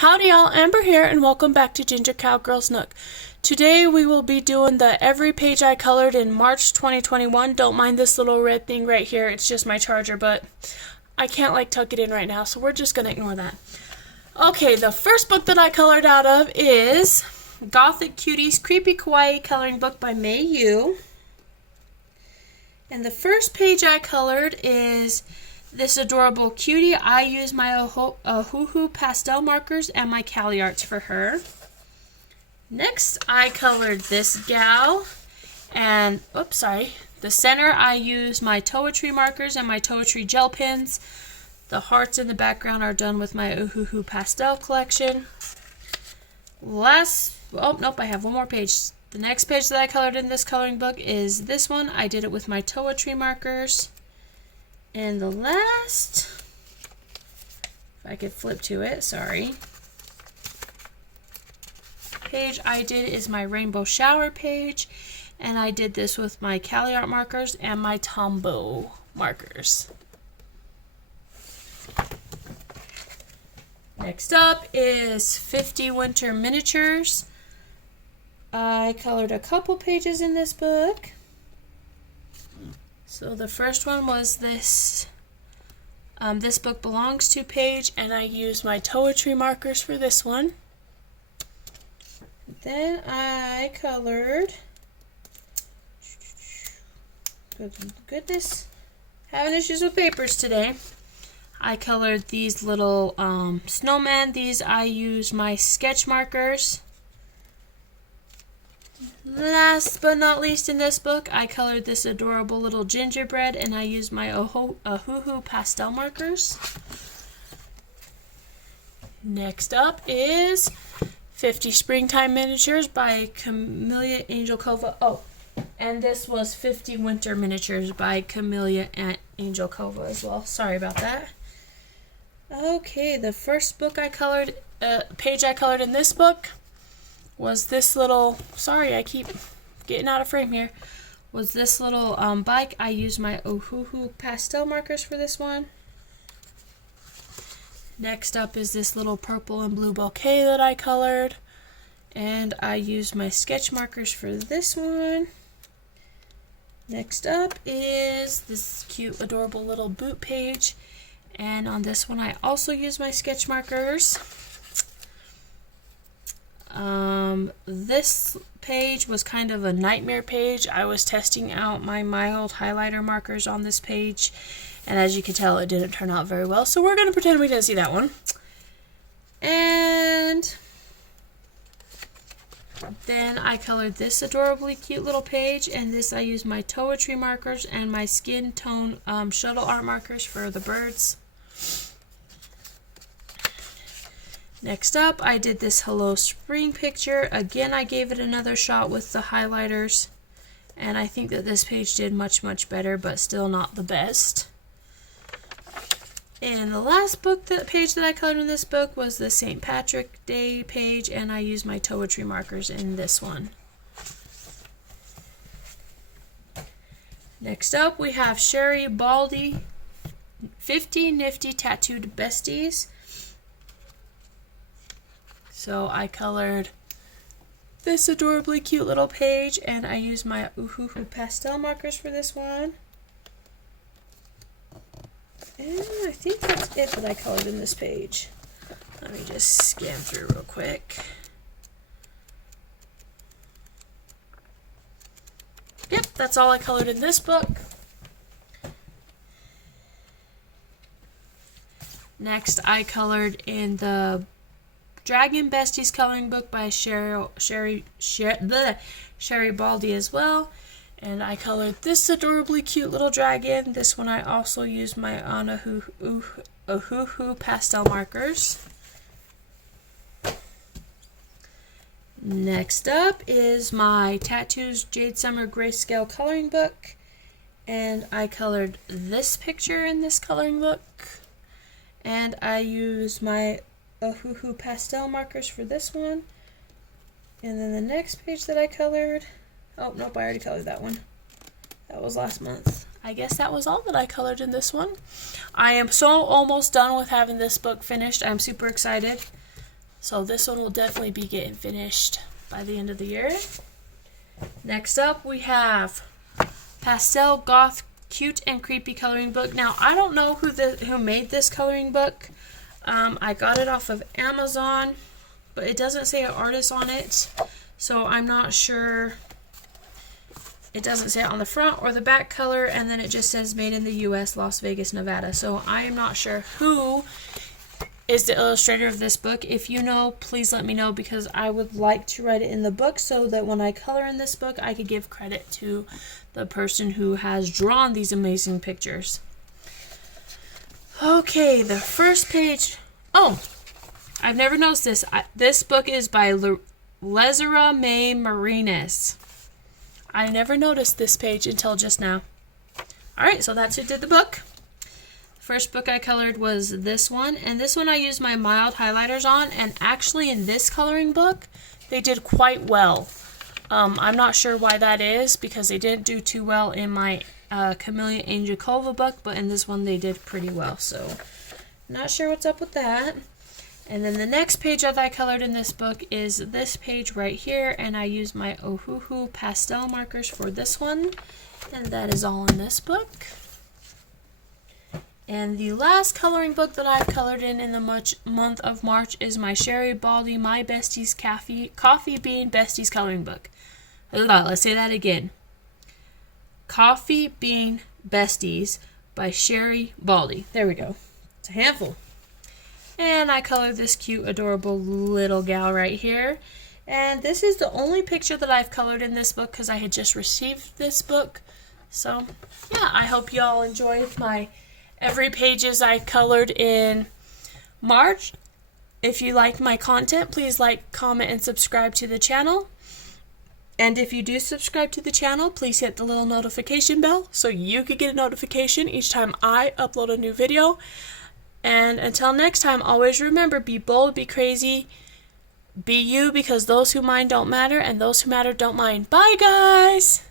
Howdy y'all, Amber here and welcome back to Ginger Cowgirl's Nook. Today we will be doing the every page I colored in March 2021. Don't mind this little red thing right here, it's just my charger, but I can't tuck it in right now, so we're just going to ignore that. Okay, the first book that I colored out of is Gothic Cuties Creepy Kawaii Coloring Book by May Yu. And the first page I colored is this adorable cutie. I used my Ohuhu pastel markers and my Cali Arts for her. Next, I colored this gal, and the center I used my Toiletry markers and my Toiletry gel pens. The hearts in the background are done with my Ohuhu pastel collection. I have one more page. The next page that I colored in this coloring book is this one. I did it with my Toiletry markers. And the last, if I could flip to it, sorry, page I did is my Rainbow Shower page, and I did this with my Cali Art markers and my Tombow markers. Next up is 50 Winter Miniatures. I colored a couple pages in this book. So the first one was this This Book Belongs To page, and I used my Toiletry markers for this one. Then I colored, goodness, having issues with papers today. I colored these little snowmen. These I used my sketch markers. Last but not least in this book, I colored this adorable little gingerbread, and I used my Ohuhu pastel markers. Next up is 50 Springtime Miniatures by Camellia Angelkova. Oh, and this was 50 Winter Miniatures by Camellia Angelkova as well. Sorry about that. Okay, the first book I colored, page I colored in this book was this little, sorry I keep getting out of frame here, was this little bike. I used my Ohuhu pastel markers for this one. Next up is this little purple and blue bouquet that I colored, and I used my sketch markers for this one. Next up is this cute adorable little boot page, and on this one I also used my sketch markers. This page was kind of a nightmare page. I was testing out my mild highlighter markers on this page, and as you can tell, it didn't turn out very well, so we're going to pretend we didn't see that one. And then I colored this adorably cute little page, and this I used my Toiletry markers and my skin tone shuttle art markers for the birds. Next up, I did this Hello Spring picture. Again, I gave it another shot with the highlighters, and I think that this page did much better, but still not the best. And the last page that I colored in this book was the St. Patrick Day page, and I used my Toiletry markers in this one. Next up, we have Sherry Baldy 50 Nifty Tattooed Besties. So I colored this adorably cute little page, and I used my Ohuhu pastel markers for this one. And I think that's it that I colored in this page. Let me just scan through real quick. Yep, that's all I colored in this book. Next, I colored in the Dragon Besties coloring book by Sherry Baldy as well, and I colored this adorably cute little dragon. This one I also used my Ohuhu pastel markers. Next up is my Tattoos Jade Summer Grayscale coloring book, and I colored this picture in this coloring book, and I used my Ohuhu pastel markers for this one. And then the next page that I colored, oh nope, I already colored that one. That was last month. I guess that was all that I colored in this one. I am so almost done with having this book finished. I'm super excited. So this one will definitely be getting finished by the end of the year. Next up we have Pastel Goth Cute and Creepy Coloring Book. Now I don't know who made this coloring book. I got it off of Amazon, but it doesn't say an artist on it, so I'm not sure. It doesn't say it on the front or the back color, and then it just says made in the US, Las Vegas, Nevada. So I am not sure who is the illustrator of this book. If you know, please let me know, because I would like to write it in the book so that when I color in this book, I could give credit to the person who has drawn these amazing pictures. Okay, the first page. Oh, I've never noticed this. This book is by Lezera May Marinas. I never noticed this page until just now. Alright, so that's who did the book. First book I colored was this one, and this one I used my mild highlighters on, and actually in this coloring book they did quite well. I'm not sure why that is, because they didn't do too well in my Camellia Angelcova book, but in this one they did pretty well, so not sure what's up with that. And then the next page that I colored in this book is this page right here, and I used my Ohuhu pastel markers for this one, and that is all in this book. And the last coloring book that I've colored in the month of March is my Sherry Baldy My Besties Coffee Bean Besties coloring book. Let's say that again. Coffee Bean Besties by Sherry Baldy. There we go. It's a handful. And I colored this cute, adorable little gal right here. And this is the only picture that I've colored in this book because I had just received this book. So, yeah, I hope y'all enjoyed my every pages I colored in March. If you like my content, please like, comment, and subscribe to the channel. And if you do subscribe to the channel, please hit the little notification bell so you can get a notification each time I upload a new video. And until next time, always remember, be bold, be crazy, be you, because those who mind don't matter, and those who matter don't mind. Bye, guys!